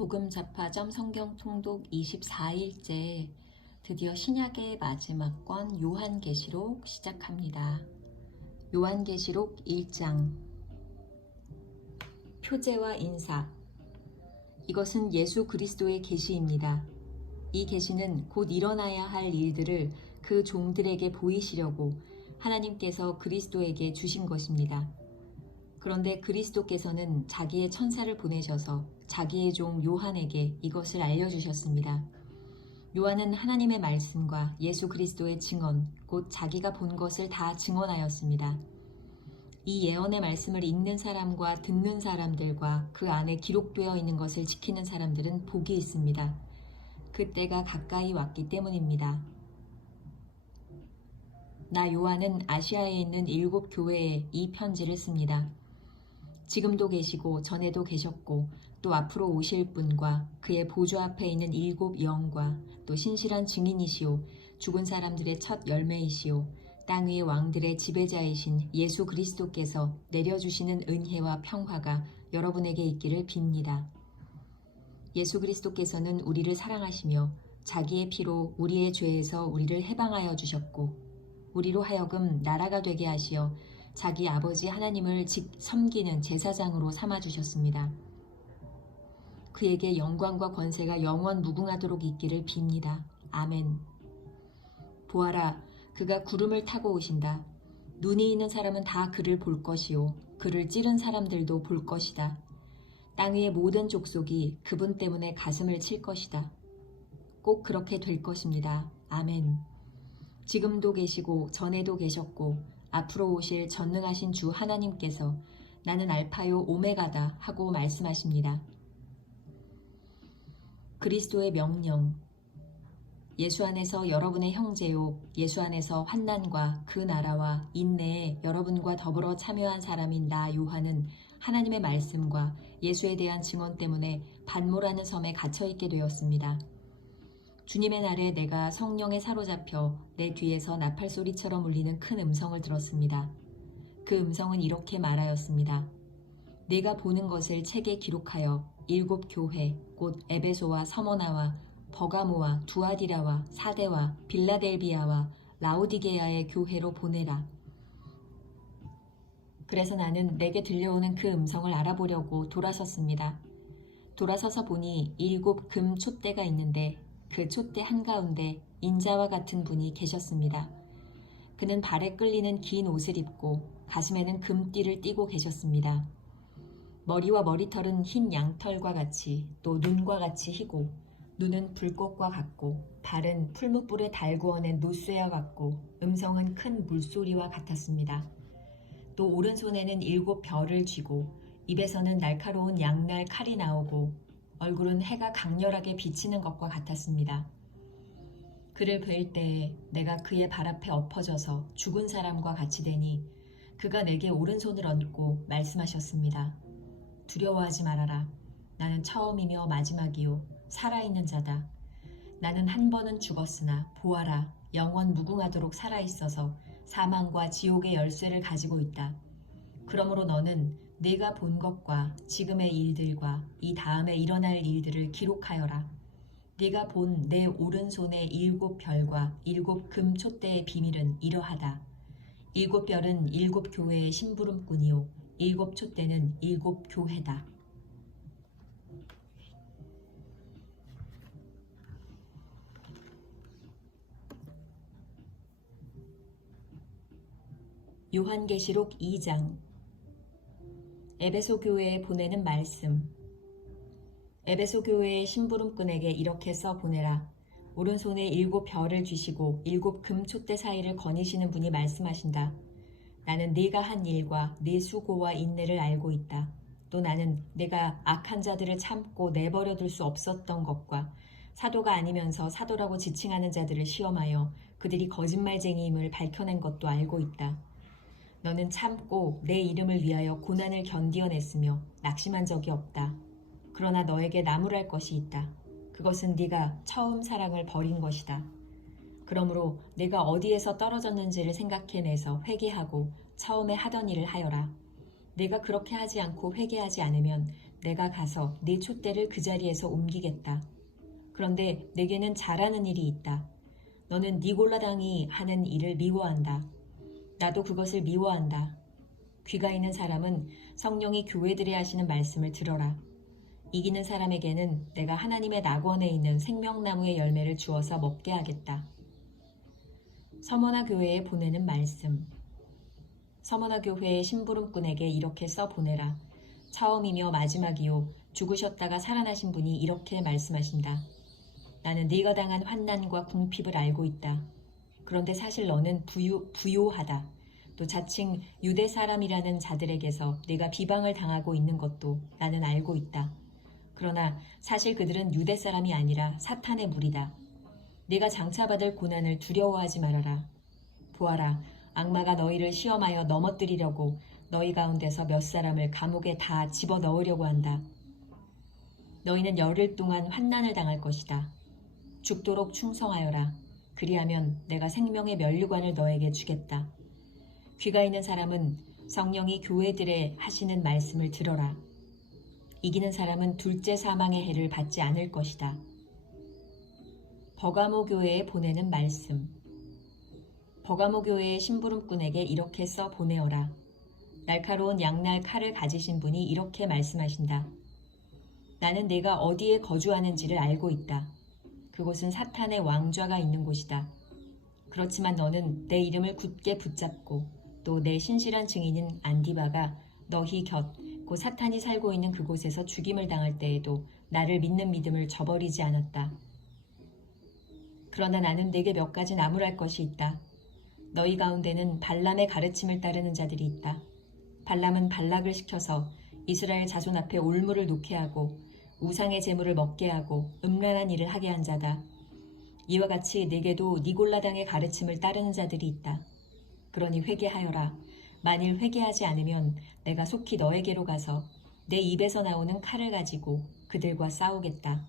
복음자파점 성경통독 24일째 드디어 신약의 마지막 권 요한계시록 시작합니다. 요한계시록 1장 표제와 인사 이것은 예수 그리스도의 계시입니다. 이 계시는 곧 일어나야 할 일들을 그 종들에게 보이시려고 하나님께서 그리스도에게 주신 것입니다. 그런데 그리스도께서는 자기의 천사를 보내셔서 자기의 종 요한에게 이것을 알려주셨습니다. 요한은 하나님의 말씀과 예수 그리스도의 증언, 곧 자기가 본 것을 다 증언하였습니다. 이 예언의 말씀을 읽는 사람과 듣는 사람들과 그 안에 기록되어 있는 것을 지키는 사람들은 복이 있습니다. 그때가 가까이 왔기 때문입니다. 나 요한은 아시아에 있는 일곱 교회에 이 편지를 씁니다. 지금도 계시고 전에도 계셨고 또 앞으로 오실 분과 그의 보좌 앞에 있는 일곱 영과 또 신실한 증인이시오 죽은 사람들의 첫 열매이시오 땅 위의 왕들의 지배자이신 예수 그리스도께서 내려주시는 은혜와 평화가 여러분에게 있기를 빕니다. 예수 그리스도께서는 우리를 사랑하시며 자기의 피로 우리의 죄에서 우리를 해방하여 주셨고 우리로 하여금 나라가 되게 하시어 자기 아버지 하나님을 직 섬기는 제사장으로 삼아 주셨습니다. 그에게 영광과 권세가 영원 무궁하도록 있기를 빕니다. 아멘. 보아라, 그가 구름을 타고 오신다. 눈이 있는 사람은 다 그를 볼 것이요. 그를 찌른 사람들도 볼 것이다. 땅 위의 모든 족속이 그분 때문에 가슴을 칠 것이다. 꼭 그렇게 될 것입니다. 아멘. 지금도 계시고 전에도 계셨고 앞으로 오실 전능하신 주 하나님께서 나는 알파요 오메가다 하고 말씀하십니다. 그리스도의 명령 예수 안에서 여러분의 형제요 예수 안에서 환난과 그 나라와 인내에 여러분과 더불어 참여한 사람인 나 요한은 하나님의 말씀과 예수에 대한 증언 때문에 반모라는 섬에 갇혀 있게 되었습니다. 주님의 날에 내가 성령에 사로잡혀 내 뒤에서 나팔 소리처럼 울리는 큰 음성을 들었습니다. 그 음성은 이렇게 말하였습니다. 내가 보는 것을 책에 기록하여 일곱 교회, 곧 에베소와 서머나와 버가모와 두아디라와 사대와 빌라델비아와 라오디게아의 교회로 보내라. 그래서 나는 내게 들려오는 그 음성을 알아보려고 돌아섰습니다. 돌아서서 보니 일곱 금 촛대가 있는데 그 촛대 한가운데 인자와 같은 분이 계셨습니다. 그는 발에 끌리는 긴 옷을 입고 가슴에는 금띠를 띠고 계셨습니다. 머리와 머리털은 흰 양털과 같이 또 눈과 같이 희고 눈은 불꽃과 같고 발은 풀무불에 달구어낸 노쇠와 같고 음성은 큰 물소리와 같았습니다. 또 오른손에는 일곱 별을 쥐고 입에서는 날카로운 양날 칼이 나오고 얼굴은 해가 강렬하게 비치는 것과 같았습니다. 그를 뵐 때에 내가 그의 발 앞에 엎어져서 죽은 사람과 같이 되니 그가 내게 오른손을 얹고 말씀하셨습니다. 두려워하지 말아라. 나는 처음이며 마지막이요. 살아있는 자다. 나는 한 번은 죽었으나 보아라. 영원 무궁하도록 살아있어서 사망과 지옥의 열쇠를 가지고 있다. 그러므로 너는 네가 본 것과 지금의 일들과 이 다음에 일어날 일들을 기록하여라. 네가 본 내 오른손의 일곱 별과 일곱 금 촛대의 비밀은 이러하다. 일곱 별은 일곱 교회의 심부름꾼이요 일곱 촛대는 일곱 교회다. 요한계시록 2장. 에베소 교회에 보내는 말씀. 에베소 교회의 심부름꾼에게 이렇게 써 보내라. 오른손에 일곱 별을 쥐시고 일곱 금촛대 사이를 거니시는 분이 말씀하신다 나는 네가 한 일과 네 수고와 인내를 알고 있다 또 나는 내가 악한 자들을 참고 내버려 둘 수 없었던 것과 사도가 아니면서 사도라고 지칭하는 자들을 시험하여 그들이 거짓말쟁이임을 밝혀낸 것도 알고 있다. 너는 참고 내 이름을 위하여 고난을 견디어냈으며 낙심한 적이 없다. 그러나 너에게 나무랄 것이 있다. 그것은 네가 처음 사랑을 버린 것이다. 그러므로 내가 어디에서 떨어졌는지를 생각해내서 회개하고 처음에 하던 일을 하여라. 내가 그렇게 하지 않고 회개하지 않으면 내가 가서 네 촛대를 그 자리에서 옮기겠다. 그런데 내게는 잘하는 일이 있다. 너는 니골라당이 하는 일을 미워한다. 나도 그것을 미워한다. 귀가 있는 사람은 성령이 교회들에 하시는 말씀을 들어라. 이기는 사람에게는 내가 하나님의 낙원에 있는 생명나무의 열매를 주어서 먹게 하겠다. 서머나 교회에 보내는 말씀. 서머나 교회의 심부름꾼에게 이렇게 써 보내라. 처음이며 마지막이요 죽으셨다가 살아나신 분이 이렇게 말씀하신다. 나는 네가 당한 환난과 궁핍을 알고 있다. 그런데 사실 너는 부유, 부요하다. 또 자칭 유대 사람이라는 자들에게서 네가 비방을 당하고 있는 것도 나는 알고 있다. 그러나 사실 그들은 유대 사람이 아니라 사탄의 무리다. 네가 장차 받을 고난을 두려워하지 말아라. 보아라, 악마가 너희를 시험하여 넘어뜨리려고 너희 가운데서 몇 사람을 감옥에 다 집어 넣으려고 한다. 너희는 열흘 동안 환난을 당할 것이다. 죽도록 충성하여라. 그리하면 내가 생명의 면류관을 너에게 주겠다. 귀가 있는 사람은 성령이 교회들에 하시는 말씀을 들어라. 이기는 사람은 둘째 사망의 해를 받지 않을 것이다. 버가모 교회에 보내는 말씀. 버가모 교회의 심부름꾼에게 이렇게 써 보내어라. 날카로운 양날 칼을 가지신 분이 이렇게 말씀하신다. 나는 내가 어디에 거주하는지를 알고 있다. 그곳은 사탄의 왕좌가 있는 곳이다. 그렇지만 너는 내 이름을 굳게 붙잡고 또 내 신실한 증인인 안디바가 너희 곁, 곧 사탄이 살고 있는 그곳에서 죽임을 당할 때에도 나를 믿는 믿음을 저버리지 않았다. 그러나 나는 내게 몇 가지 나무랄 것이 있다. 너희 가운데는 발람의 가르침을 따르는 자들이 있다. 발람은 발락을 시켜서 이스라엘 자손 앞에 올무를 놓게 하고 우상의 재물을 먹게 하고 음란한 일을 하게 한 자다. 이와 같이 내게도 니골라당의 가르침을 따르는 자들이 있다. 그러니 회개하여라. 만일 회개하지 않으면 내가 속히 너에게로 가서 내 입에서 나오는 칼을 가지고 그들과 싸우겠다.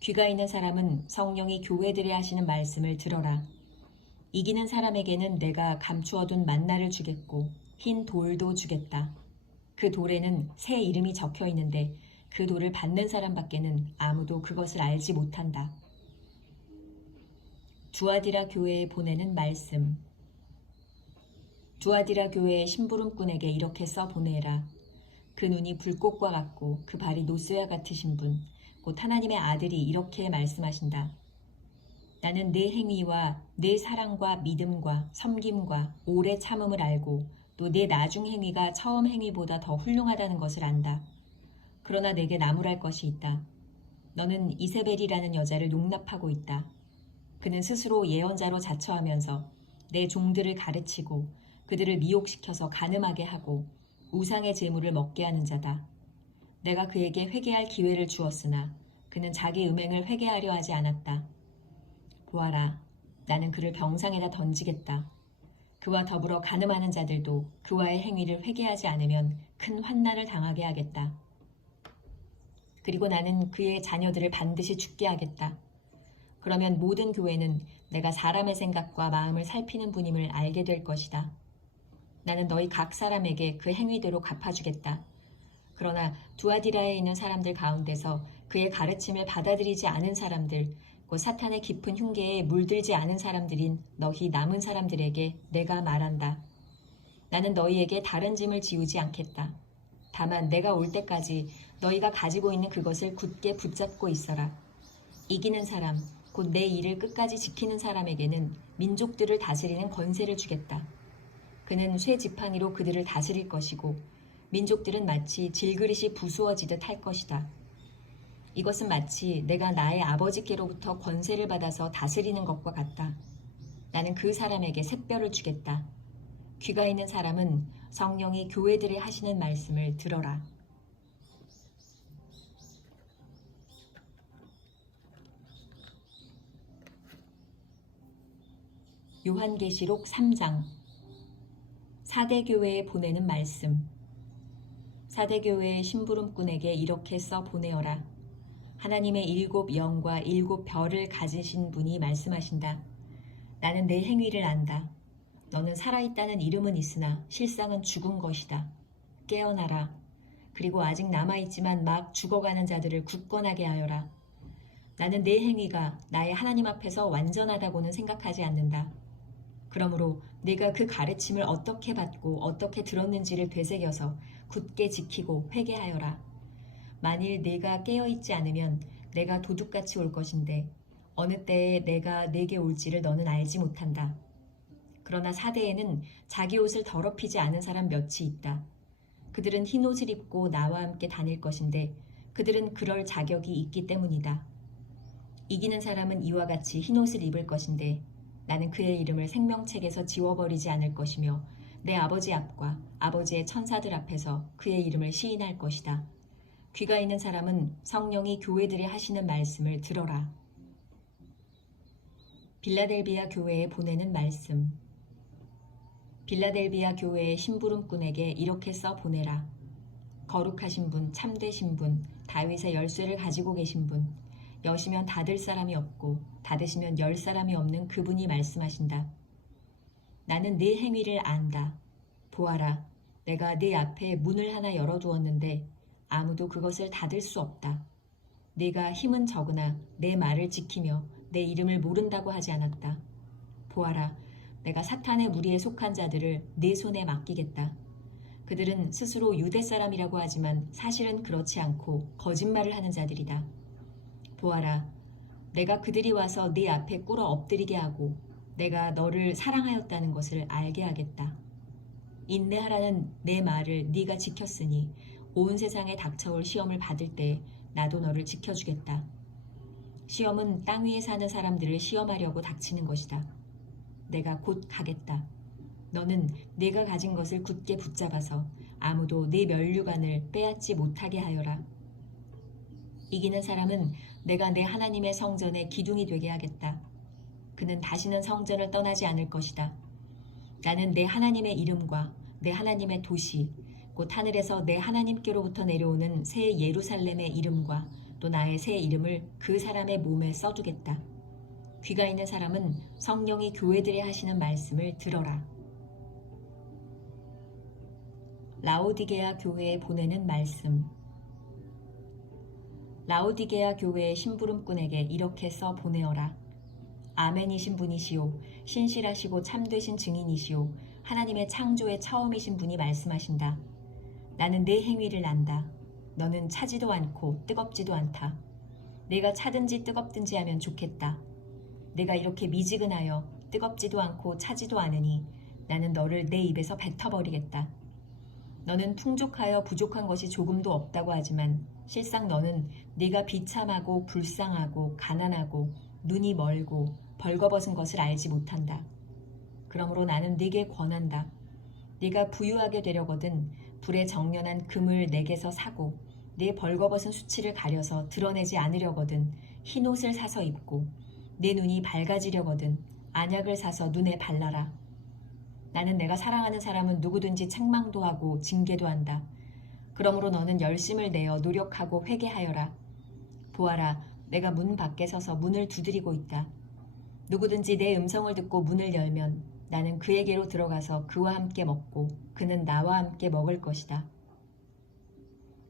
귀가 있는 사람은 성령이 교회들에 하시는 말씀을 들어라. 이기는 사람에게는 내가 감추어둔 만나를 주겠고 흰 돌도 주겠다. 그 돌에는 새 이름이 적혀 있는데 그 돌을 받는 사람밖에는 아무도 그것을 알지 못한다. 두아디라 교회에 보내는 말씀. 두아디라 교회의 심부름꾼에게 이렇게 써 보내라. 그 눈이 불꽃과 같고 그 발이 노스와 같으신 분, 곧 하나님의 아들이 이렇게 말씀하신다. 나는 내 행위와 내 사랑과 믿음과 섬김과 오래 참음을 알고 또 내 나중 행위가 처음 행위보다 더 훌륭하다는 것을 안다. 그러나 내게 나무랄 것이 있다. 너는 이세벨이라는 여자를 용납하고 있다. 그는 스스로 예언자로 자처하면서 내 종들을 가르치고 그들을 미혹시켜서 가늠하게 하고 우상의 재물을 먹게 하는 자다. 내가 그에게 회개할 기회를 주었으나 그는 자기 음행을 회개하려 하지 않았다. 보아라, 나는 그를 병상에다 던지겠다. 그와 더불어 가늠하는 자들도 그와의 행위를 회개하지 않으면 큰 환난을 당하게 하겠다. 그리고 나는 그의 자녀들을 반드시 죽게 하겠다. 그러면 모든 교회는 내가 사람의 생각과 마음을 살피는 분임을 알게 될 것이다. 나는 너희 각 사람에게 그 행위대로 갚아주겠다. 그러나 두아디라에 있는 사람들 가운데서 그의 가르침을 받아들이지 않은 사람들, 곧 사탄의 깊은 흉계에 물들지 않은 사람들인 너희 남은 사람들에게 내가 말한다. 나는 너희에게 다른 짐을 지우지 않겠다. 다만 내가 올 때까지 너희가 가지고 있는 그것을 굳게 붙잡고 있어라. 이기는 사람, 곧 내 일을 끝까지 지키는 사람에게는 민족들을 다스리는 권세를 주겠다. 그는 쇠 지팡이로 그들을 다스릴 것이고 민족들은 마치 질그릇이 부수어지듯 할 것이다. 이것은 마치 내가 나의 아버지께로부터 권세를 받아서 다스리는 것과 같다. 나는 그 사람에게 샛별을 주겠다. 귀가 있는 사람은 성령이 교회들에 하시는 말씀을 들어라. 요한계시록 3장 사대 교회에 보내는 말씀 사대 교회의 심부름꾼에게 이렇게 써 보내어라 하나님의 일곱 영과 일곱 별을 가지신 분이 말씀하신다 나는 내 행위를 안다 너는 살아있다는 이름은 있으나 실상은 죽은 것이다 깨어나라 그리고 아직 남아있지만 막 죽어가는 자들을 굳건하게 하여라. 나는 내 행위가 나의 하나님 앞에서 완전하다고는 생각하지 않는다. 그러므로 네가 그 가르침을 어떻게 받고 어떻게 들었는지를 되새겨서 굳게 지키고 회개하여라. 만일 네가 깨어있지 않으면 내가 도둑같이 올 것인데 어느 때에 내가 내게 올지를 너는 알지 못한다. 그러나 사대에는 자기 옷을 더럽히지 않은 사람 몇이 있다. 그들은 흰 옷을 입고 나와 함께 다닐 것인데 그들은 그럴 자격이 있기 때문이다. 이기는 사람은 이와 같이 흰 옷을 입을 것인데 나는 그의 이름을 생명책에서 지워버리지 않을 것이며 내 아버지 앞과 아버지의 천사들 앞에서 그의 이름을 시인할 것이다. 귀가 있는 사람은 성령이 교회들이 하시는 말씀을 들어라. 빌라델비아 교회에 보내는 말씀. 빌라델비아 교회의 심부름꾼에게 이렇게 써 보내라. 거룩하신 분, 참되신 분, 다윗의 열쇠를 가지고 계신 분, 여시면 닫을 사람이 없고 닫으시면 열 사람이 없는 그분이 말씀하신다. 나는 네 행위를 안다. 보아라, 내가 네 앞에 문을 하나 열어두었는데 아무도 그것을 닫을 수 없다. 네가 힘은 적으나 내 말을 지키며 내 이름을 모른다고 하지 않았다. 보아라, 내가 사탄의 무리에 속한 자들을 네 손에 맡기겠다. 그들은 스스로 유대 사람이라고 하지만 사실은 그렇지 않고 거짓말을 하는 자들이다. 보아라, 내가 그들이 와서 네 앞에 꿇어 엎드리게 하고 내가 너를 사랑하였다는 것을 알게 하겠다. 인내하라는 내 말을 네가 지켰으니 온 세상에 닥쳐올 시험을 받을 때 나도 너를 지켜주겠다. 시험은 땅 위에 사는 사람들을 시험하려고 닥치는 것이다. 내가 곧 가겠다. 너는 네가 가진 것을 굳게 붙잡아서 아무도 네 면류관을 빼앗지 못하게 하여라. 이기는 사람은 내가 내 하나님의 성전의 기둥이 되게 하겠다. 그는 다시는 성전을 떠나지 않을 것이다. 나는 내 하나님의 이름과 내 하나님의 도시, 곧 하늘에서 내 하나님께로부터 내려오는 새 예루살렘의 이름과 또 나의 새 이름을 그 사람의 몸에 써두겠다. 귀가 있는 사람은 성령이 교회들에 하시는 말씀을 들어라. 라오디게아 교회에 보내는 말씀. 라오디게아 교회의 심부름꾼에게 이렇게 써 보내어라. 아멘이신 분이시오. 신실하시고 참되신 증인이시오. 하나님의 창조의 처음이신 분이 말씀하신다. 나는 내 행위를 안다. 너는 차지도 않고 뜨겁지도 않다. 내가 차든지 뜨겁든지 하면 좋겠다. 내가 이렇게 미지근하여 뜨겁지도 않고 차지도 않으니 나는 너를 내 입에서 뱉어버리겠다. 너는 풍족하여 부족한 것이 조금도 없다고 하지만 실상 너는 네가 비참하고 불쌍하고 가난하고 눈이 멀고 벌거벗은 것을 알지 못한다. 그러므로 나는 네게 권한다. 네가 부유하게 되려거든 불에 정련한 금을 내게서 사고 네 벌거벗은 수치를 가려서 드러내지 않으려거든 흰 옷을 사서 입고 내 눈이 밝아지려거든 안약을 사서 눈에 발라라. 나는 내가 사랑하는 사람은 누구든지 책망도 하고 징계도 한다. 그러므로 너는 열심을 내어 노력하고 회개하여라. 보아라, 내가 문 밖에 서서 문을 두드리고 있다. 누구든지 내 음성을 듣고 문을 열면 나는 그에게로 들어가서 그와 함께 먹고 그는 나와 함께 먹을 것이다.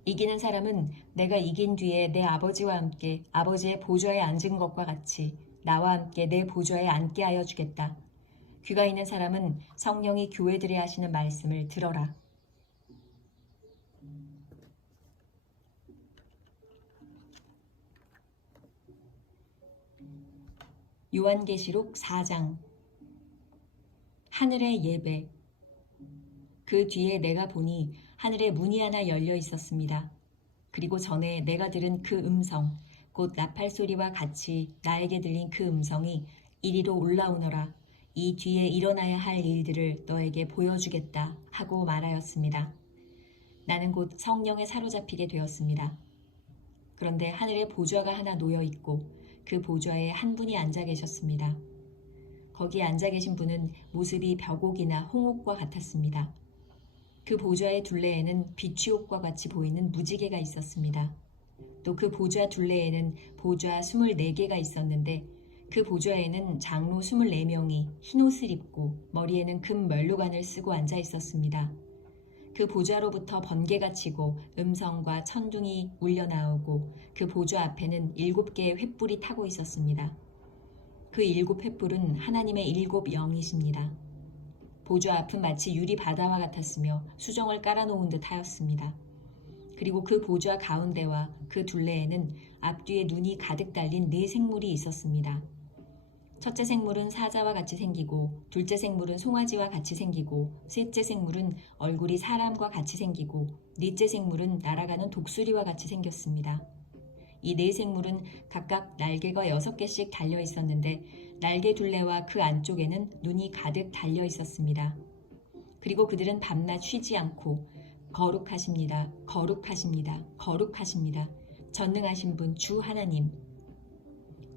이기는 사람은 내가 이긴 뒤에 내 아버지와 함께 아버지의 보좌에 앉은 것과 같이 나와 함께 내 보좌에 앉게 하여 주겠다. 귀가 있는 사람은 성령이 교회들에 하시는 말씀을 들어라. 요한계시록 4장 하늘의 예배 그 뒤에 내가 보니 하늘에 문이 하나 열려 있었습니다. 그리고 전에 내가 들은 그 음성 곧 나팔 소리와 같이 나에게 들린 그 음성이 이리로 올라오너라 이 뒤에 일어나야 할 일들을 너에게 보여주겠다 하고 말하였습니다. 나는 곧 성령에 사로잡히게 되었습니다. 그런데 하늘에 보좌가 하나 놓여 있고 그 보좌에 한 분이 앉아 계셨습니다. 거기에 앉아 계신 분은 모습이 벽옥이나 홍옥과 같았습니다. 그 보좌의 둘레에는 비취옥과 같이 보이는 무지개가 있었습니다. 또 그 보좌 둘레에는 보좌 24개가 있었는데 그 보좌에는 장로 24명이 흰옷을 입고 머리에는 금 면류관을 쓰고 앉아 있었습니다. 그 보좌로부터 번개가 치고 음성과 천둥이 울려 나오고 그 보좌 앞에는 일곱 개의 횃불이 타고 있었습니다. 그 일곱 횃불은 하나님의 일곱 영이십니다. 보좌 앞은 마치 유리 바다와 같았으며 수정을 깔아놓은 듯 하였습니다. 그리고 그 보좌 가운데와 그 둘레에는 앞뒤에 눈이 가득 달린 네 생물이 있었습니다. 첫째 생물은 사자와 같이 생기고 둘째 생물은 송아지와 같이 생기고 셋째 생물은 얼굴이 사람과 같이 생기고 넷째 생물은 날아가는 독수리와 같이 생겼습니다. 이 네 생물은 각각 날개가 여섯 개씩 달려 있었는데 날개 둘레와 그 안쪽에는 눈이 가득 달려 있었습니다. 그리고 그들은 밤낮 쉬지 않고 거룩하십니다. 거룩하십니다. 거룩하십니다. 전능하신 분 주 하나님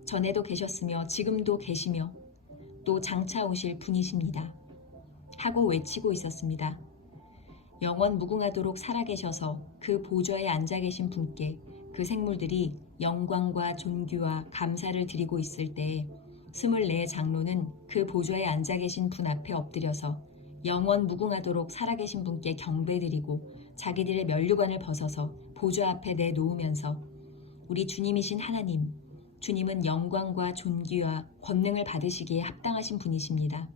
전에도 계셨으며 지금도 계시며 또 장차 오실 분이십니다. 하고 외치고 있었습니다. 영원 무궁하도록 살아계셔서 그 보좌에 앉아 계신 분께 그 생물들이 영광과 존귀와 감사를 드리고 있을 때에 스물네 장로는 그 보좌에 앉아 계신 분 앞에 엎드려서 영원 무궁하도록 살아계신 분께 경배드리고 자기들의 면류관을 벗어서 보좌 앞에 내놓으면서 우리 주님이신 하나님 주님은 영광과 존귀와 권능을 받으시기에 합당하신 분이십니다.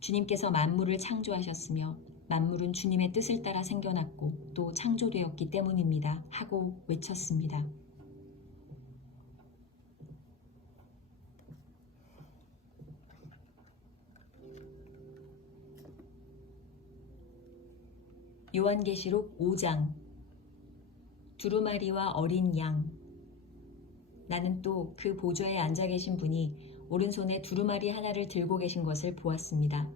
주님께서 만물을 창조하셨으며 만물은 주님의 뜻을 따라 생겨났고 또 창조되었기 때문입니다. 하고 외쳤습니다. 요한계시록 5장 두루마리와 어린 양 나는 또 그 보좌에 앉아 계신 분이 오른손에 두루마리 하나를 들고 계신 것을 보았습니다.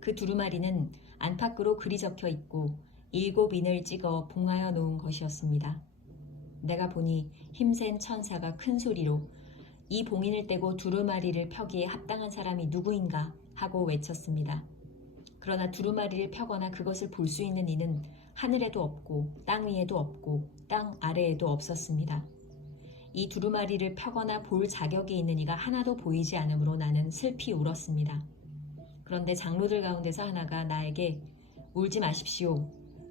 그 두루마리는 안팎으로 글이 적혀 있고 일곱 인을 찍어 봉하여 놓은 것이었습니다. 내가 보니 힘센 천사가 큰 소리로 이 봉인을 떼고 두루마리를 펴기에 합당한 사람이 누구인가 하고 외쳤습니다. 그러나 두루마리를 펴거나 그것을 볼 수 있는 이는 하늘에도 없고 땅 위에도 없고 땅 아래에도 없었습니다. 이 두루마리를 펴거나 볼 자격이 있는 이가 하나도 보이지 않으므로 나는 슬피 울었습니다. 그런데 장로들 가운데서 하나가 나에게 울지 마십시오.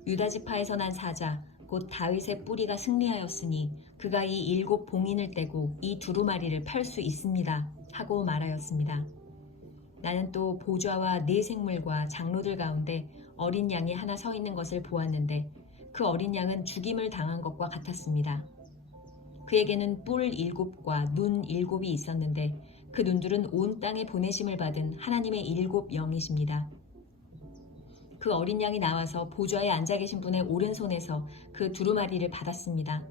유다 지파에서 난 사자 곧 다윗의 뿌리가 승리하였으니 그가 이 일곱 봉인을 떼고 이 두루마리를 펼 수 있습니다. 하고 말하였습니다. 나는 또 보좌와 네 생물과 장로들 가운데 어린 양이 하나 서 있는 것을 보았는데 그 어린 양은 죽임을 당한 것과 같았습니다. 그에게는 뿔 일곱과 눈 일곱이 있었는데 그 눈들은 온 땅에 보내심을 받은 하나님의 일곱 영이십니다. 그 어린 양이 나와서 보좌에 앉아 계신 분의 오른손에서 그 두루마리를 받았습니다.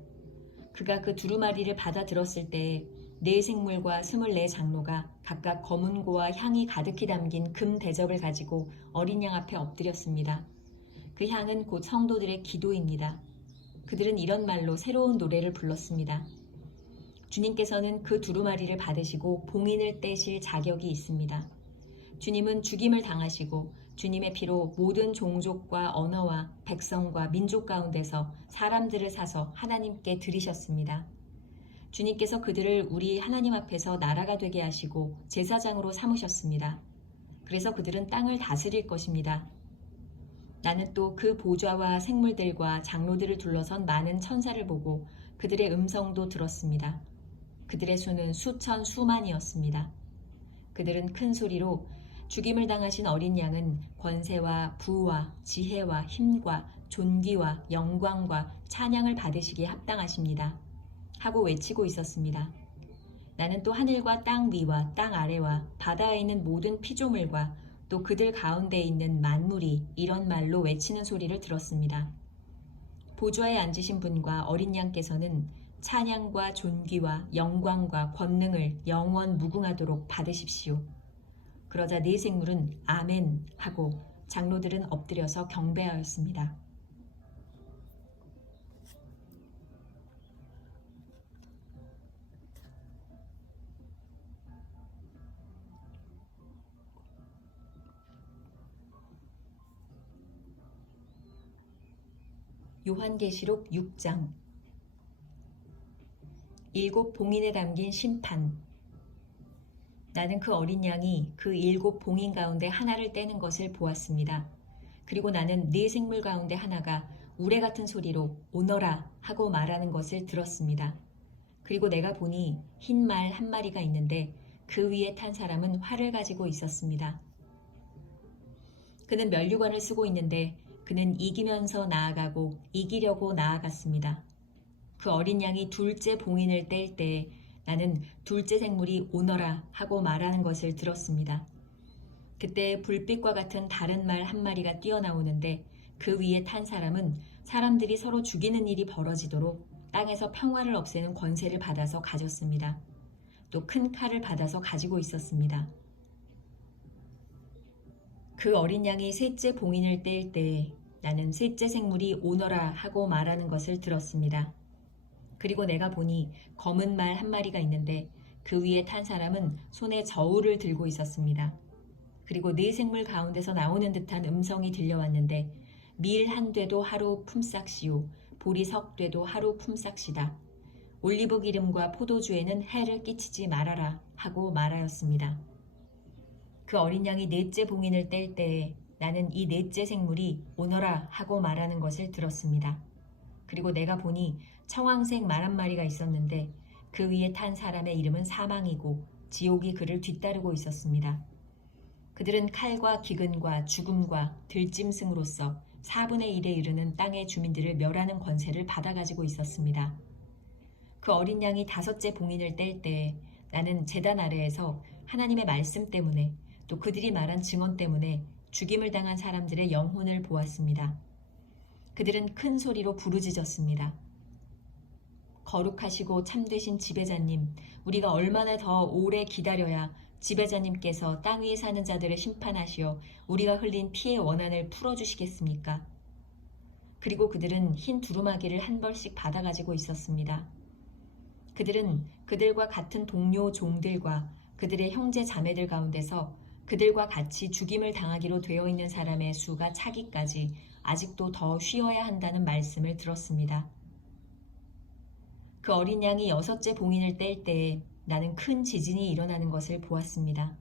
그가 그 두루마리를 받아 들었을 때에 네 생물과 스물네 장로가 각각 검은고와 향이 가득히 담긴 금 대접을 가지고 어린 양 앞에 엎드렸습니다. 그 향은 곧 성도들의 기도입니다. 그들은 이런 말로 새로운 노래를 불렀습니다. 주님께서는 그 두루마리를 받으시고 봉인을 떼실 자격이 있습니다. 주님은 죽임을 당하시고 주님의 피로 모든 종족과 언어와 백성과 민족 가운데서 사람들을 사서 하나님께 드리셨습니다. 주님께서 그들을 우리 하나님 앞에서 나라가 되게 하시고 제사장으로 삼으셨습니다. 그래서 그들은 땅을 다스릴 것입니다. 나는 또 그 보좌와 생물들과 장로들을 둘러선 많은 천사를 보고 그들의 음성도 들었습니다. 그들의 수는 수천 수만이었습니다. 그들은 큰 소리로 죽임을 당하신 어린 양은 권세와 부와 지혜와 힘과 존귀와 영광과 찬양을 받으시기에 합당하십니다. 하고 외치고 있었습니다. 나는 또 하늘과 땅 위와 땅 아래와 바다에 있는 모든 피조물과 또 그들 가운데 있는 만물이 이런 말로 외치는 소리를 들었습니다. 보좌에 앉으신 분과 어린 양께서는 찬양과 존귀와 영광과 권능을 영원 무궁하도록 받으십시오. 그러자 네 생물은 아멘 하고 장로들은 엎드려서 경배하였습니다. 요한계시록 6장 일곱 봉인에 담긴 심판 나는 그 어린 양이 그 일곱 봉인 가운데 하나를 떼는 것을 보았습니다. 그리고 나는 네 생물 가운데 하나가 우레 같은 소리로 오너라 하고 말하는 것을 들었습니다. 그리고 내가 보니 흰 말 한 마리가 있는데 그 위에 탄 사람은 활을 가지고 있었습니다. 그는 면류관을 쓰고 있는데 그는 이기면서 나아가고 이기려고 나아갔습니다. 그 어린 양이 둘째 봉인을 뗄 때 나는 둘째 생물이 오너라 하고 말하는 것을 들었습니다. 그때 불빛과 같은 다른 말 한 마리가 뛰어나오는데 그 위에 탄 사람은 사람들이 서로 죽이는 일이 벌어지도록 땅에서 평화를 없애는 권세를 받아서 가졌습니다. 또 큰 칼을 받아서 가지고 있었습니다. 그 어린 양이 셋째 봉인을 뗄 때 나는 셋째 생물이 오너라 하고 말하는 것을 들었습니다. 그리고 내가 보니 검은 말 한 마리가 있는데 그 위에 탄 사람은 손에 저울을 들고 있었습니다. 그리고 네 생물 가운데서 나오는 듯한 음성이 들려왔는데 밀 한 되도 하루 품삯이요 보리 석 되도 하루 품삯이다. 올리브 기름과 포도주에는 해를 끼치지 말아라 하고 말하였습니다. 그 어린 양이 넷째 봉인을 뗄 때에 나는 이 넷째 생물이 오너라 하고 말하는 것을 들었습니다. 그리고 내가 보니 청황색 말 한 마리가 있었는데 그 위에 탄 사람의 이름은 사망이고 지옥이 그를 뒤따르고 있었습니다. 그들은 칼과 기근과 죽음과 들짐승으로서 4분의 1에 이르는 땅의 주민들을 멸하는 권세를 받아가지고 있었습니다. 그 어린 양이 다섯째 봉인을 뗄때 나는 재단 아래에서 하나님의 말씀 때문에 또 그들이 말한 증언 때문에 죽임을 당한 사람들의 영혼을 보았습니다. 그들은 큰 소리로 부르짖었습니다. 거룩하시고 참되신 지배자님, 우리가 얼마나 더 오래 기다려야 지배자님께서 땅 위에 사는 자들을 심판하시어 우리가 흘린 피의 원한을 풀어주시겠습니까? 그리고 그들은 흰 두루마기를 한 벌씩 받아가지고 있었습니다. 그들은 그들과 같은 동료 종들과 그들의 형제 자매들 가운데서 그들과 같이 죽임을 당하기로 되어 있는 사람의 수가 차기까지 아직도 더 쉬어야 한다는 말씀을 들었습니다. 그 어린 양이 여섯째 봉인을 뗄 때에 나는 큰 지진이 일어나는 것을 보았습니다.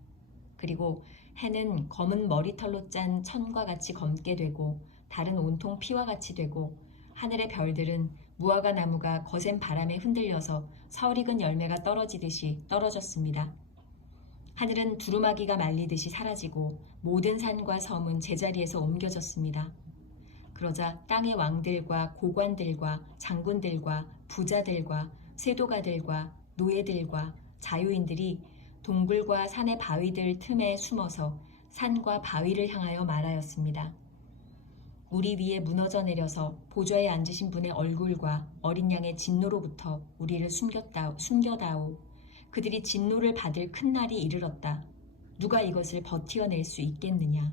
그리고 해는 검은 머리털로 짠 천과 같이 검게 되고 달은 온통 피와 같이 되고 하늘의 별들은 무화과 나무가 거센 바람에 흔들려서 서울 익은 열매가 떨어지듯이 떨어졌습니다. 하늘은 두루마기가 말리듯이 사라지고 모든 산과 섬은 제자리에서 옮겨졌습니다. 그러자 땅의 왕들과 고관들과 장군들과 부자들과 세도가들과 노예들과 자유인들이 동굴과 산의 바위들 틈에 숨어서 산과 바위를 향하여 말하였습니다. 우리 위에 무너져 내려서 보좌에 앉으신 분의 얼굴과 어린 양의 진노로부터 우리를 숨겼다, 숨겨다오. 그들이 진노를 받을 큰 날이 이르렀다. 누가 이것을 버티어낼 수 있겠느냐?